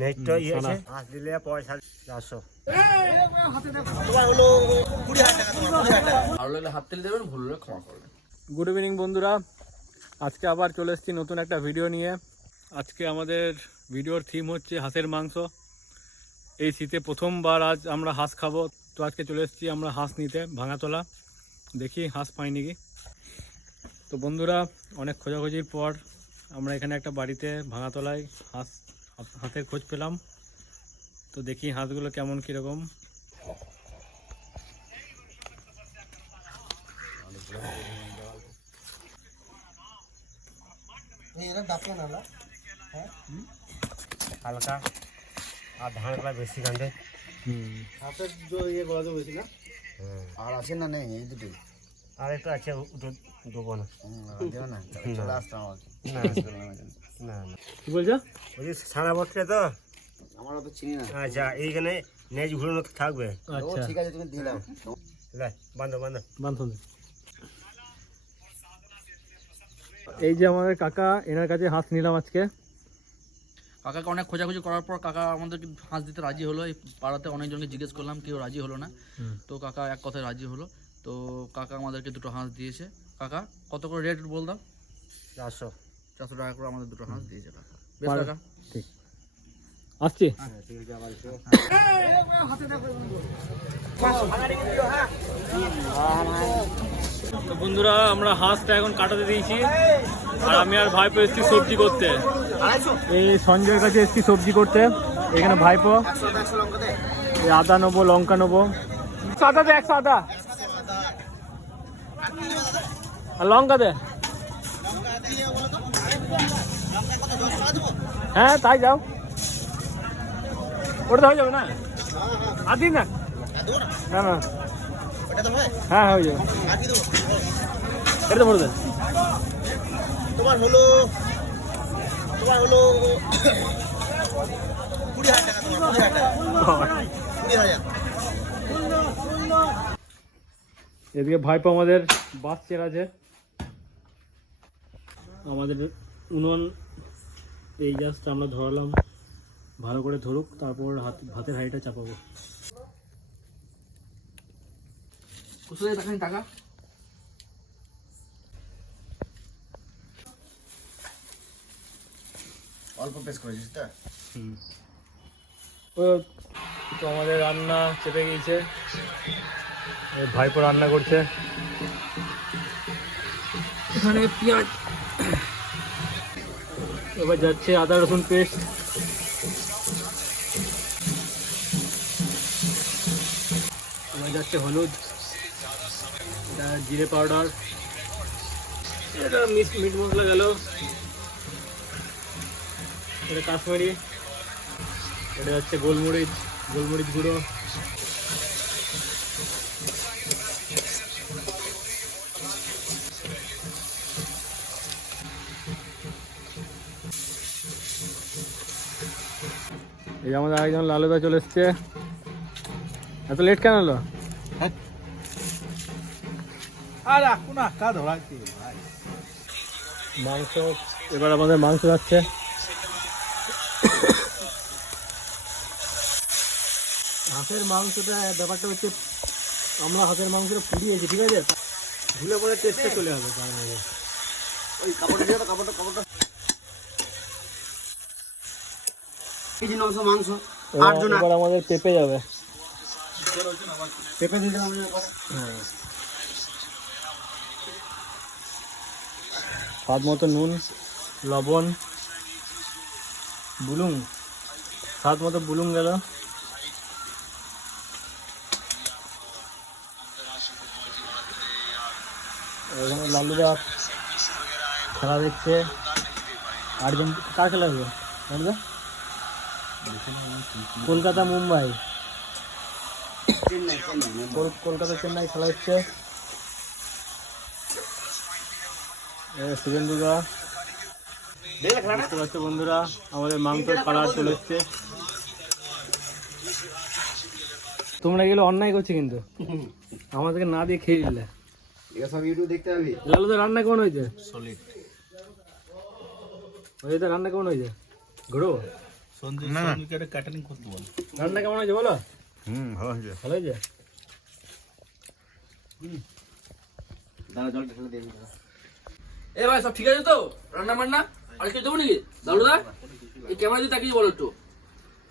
Net ইয়েছে হাঁস দিলে পয়সা 400 ভালো লাগলে হাত তেলে দেবেন, ভুল হলে ক্ষমা করবেন। গুড ইভিনিং বন্ধুরা, আজকে আবার চলে এসেছি নতুন একটা ভিডিও নিয়ে। আজকে আমাদের ভিডিওর থিম হচ্ছে হাঁসের মাংস। এই শীতে প্রথমবার আজ আমরা হাঁস খাবো, তো আজকে চলে এসেছি আমরা হাঁস নিতে ভাঙাতলা। দেখি হাঁস পাই নাকি। তো বন্ধুরা, অনেক খোঁজাখুঁজির পর আমরা এখানে একটা বাড়িতে ভাঙাতলায় হাঁসের খোঁজ পেলাম। তো দেখি হাঁসগুলো কেমন কীরকম। হালকা আর ধান গুলা বেশি কান্দে। হাঁসের ইয়ে গলা তো বেশি না, আর আছে না নেই এই দুটোই? আর একটু আছে, দেবো না। দেও না, চলে আসতাম আমাকে। না কি বলছো? ওই যে ছানা বটে তো আমার অত চিনি না। আচ্ছা, এইখানে নেজ ঘুরানো থাকবে। আচ্ছা ঠিক আছে, তুমি দিলাম। বান্ধব বান্ধব। এই যে আমাদের কাকা, এনার কাছে হাঁস নিলাম আজকে। কাকাকে অনেক খোঁজাখুঁজি করার পর কাকা আমাদেরকে হাঁস দিতে রাজি হলো। এই পাড়াতে অনেকজনকে জিজ্ঞেস করলাম, কেউ রাজি হলো না। তো কাকা এক কথায় রাজি হলো। তো কাকা আমাদেরকে দুটো হাঁস দিয়েছে। কাকা কত করে রেট বল দাও? 400 টাকা করে আমাদের দুটো হাঁস দিয়েছে কাকা। বেশ কাকা, ঠিক আসছি। তো বন্ধুরা, আমরা হাঁসটা এখন কাটাতে দিয়েছি, আর আমি আর ভাইপো এসছি সবজি করতে। এই সঞ্জয়ের কাছে এসছি সবজি করতে। এখানে ভাইপো এই আদা নেবো, লঙ্কা নেবো। 100 দে, 100 আদা আর লঙ্কা দে। হ্যাঁ তাই যাও, ওটা হয়ে যাবে না? আর দিন না, হ্যাঁ না, হ্যাঁ হয়ে যাবে। এটা তো ভরে দেন। তোমার হলো 20,000 টাকা। 20,000। এদিকে ভাইপো আমাদের বাস চেরাছে। আমাদের উনুন এই জাস্ট আমরা ধরালাম, ভালো করে ধরুক, তারপর ভাতের হাঁড়িটা চাপাবো। কোথায় টাকা টাকা? অল্প পেস করেছিস তো? তো আমাদের রান্না চেপে গিয়েছে, ভাইপো রান্না করছে। এখানে পেঁয়াজ, এবার যাচ্ছে আদা রসুন পেস্ট। এবার যাচ্ছে হলুদ, এটা জিরে পাউডার, এটা মিট মশলা গেল, এটা কাশ্মীরি, এটা যাচ্ছে গোলমরিচ গুঁড়ো। এই যে আমাদের আরেকজন লালুদা চলে এসছে। এত লেট কেন হলো? মাংস, এবার আমাদের মাংস যাচ্ছে। হাঁসের মাংসটা ব্যাপারটা হচ্ছে, আমরা হাঁসের মাংসটা ফুটিয়েছি, ঠিক আছে, ধুলে পরে টেস্টটা চলে আসবে। তার মধ্যে ওই কাপড়টা দিয়ে দাও, কাপড়টা কেজি 900 মাংস। 8 জন। এবার আমাদের পেঁপে যাবে। পেঁপে দিয়ে দিলাম। হ্যাঁ, স্বাদ মতো নুন, লবণ, বুলুং, স্বাদ মতো বুলুং গেল। এখানে লালুদা খেলা দেখছে। 8 জন কার খেলা হবে লালুদা? কলকাতা মুম্বাই, কলকাতা চেন্নাই খেলা হচ্ছে। শুভেন্দুদা দেখতে পাচ্ছ বন্ধুরা, আমাদের মাংসের কালার চলে এসছে। তোমরা গেলে অন্যায় করছে, কিন্তু আমাদেরকে না দিয়ে খেয়ে দিলে। সব ইউটিউব দেখতে হবে। লালুদা রান্না কেমন হয়েছে? সলিড। রান্না কেমন হয়েছে? গুরু না না রান্না কেমন হয়েছে বলো? ভালো হয়েছে। ভালো হয়েছে? দাঁড়া জলটা ঢেলে দিয়ে দিন। এ ভাই সব ঠিক আছে তো? রান্না বান্না আর কিছু দেবো নাকি দাদুদা? এই ক্যামেরা দিয়ে তাকিয়ে বলো একটু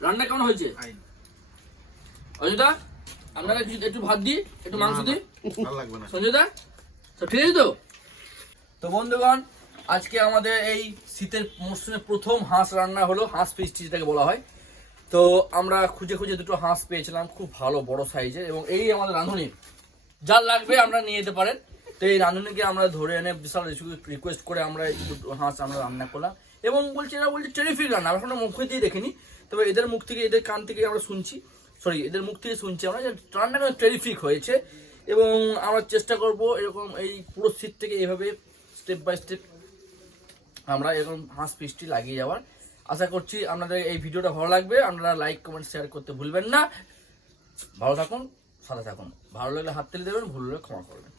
রান্না কেমন হয়েছে? অযোধ্যা আপনারা একটু ভাত দিই, একটু মাংস দিই। ভালো লাগবে না। সঞ্জয় দা সব ঠিক আছে তো? তো বন্ধুগণ, আজকে আমাদের এই শীতের মরশুমে প্রথম হাঁস রান্না হলো, হাঁস ফিস্টি যেটাকে বলা হয়। তো আমরা খুঁজে খুঁজে দুটো হাঁস পেয়েছিলাম, খুব ভালো বড় সাইজের, এবং এই আমাদের রাঁধুনি যার লাগবে আমরা নিয়ে যেতে পারেন। তো এই রাঁধুনিকে আমরা ধরে এনে বিশাল রিকোয়েস্ট করে আমরা এই দুটো হাঁস আমরা রান্না করলাম, এবং এরা বলছে টেরিফিক রান্না। আমরা এখনো মুখে দিয়ে দেখিনি, তবে এদের মুখ থেকে, এদের কান থেকে আমরা শুনছি, এদের মুখ থেকে শুনছি আমরা যে রান্নাটা টেরিফিক হয়েছে। এবং আমরা চেষ্টা করব এরকম এই পুরো শীত থেকে এইভাবে স্টেপ বাই স্টেপ আমরা এরকম হাঁস ফিস্টি লাগিয়ে যাওয়ার আশা করছি। আপনাদের এই ভিডিওটা ভালো লাগবে, আপনারা লাইক কমেন্ট শেয়ার করতে ভুলবেন না। ভালো থাকুন, সাথে থাকুন। ভালো লাগলে হাত তালি দেবেন, ভুল হলে ক্ষমা করবেন।